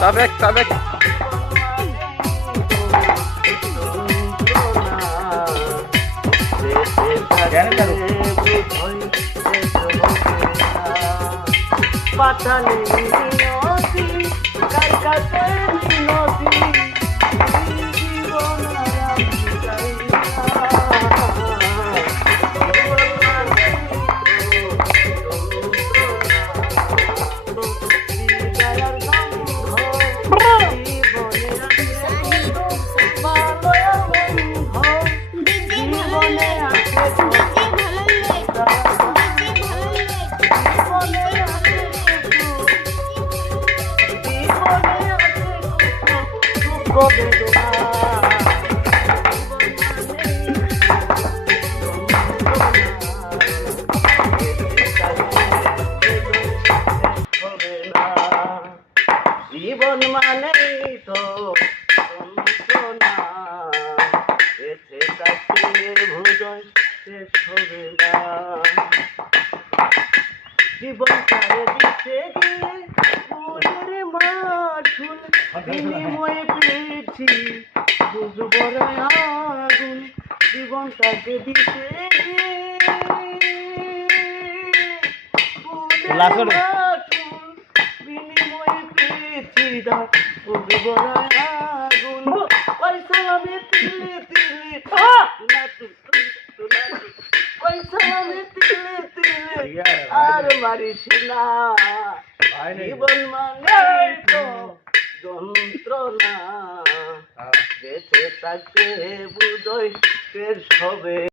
সাবেক সাবেক পাঠালি নদী কার কাছে নদী জীবন জীবন মানে তো যন্ত্রণা বেঁচে থাকতে ভুজয় শেষ হবে না জীবনটারে দিতে গিয়ে মনের মাঠুল বিনিময়ে পেয়েছি বুঝবো আগুন জীবনটাকে দিতে গিয়ে বিনিময়ে পেয়েছি বুঝবো আগুন পয়সা আমি তিলে তিলে পয়সা আমি তিলে তিলে আর মারিস না জীবন মানে তো যন্ত্রণা বেঁচে থাকতে বুঝই শেষ হবে।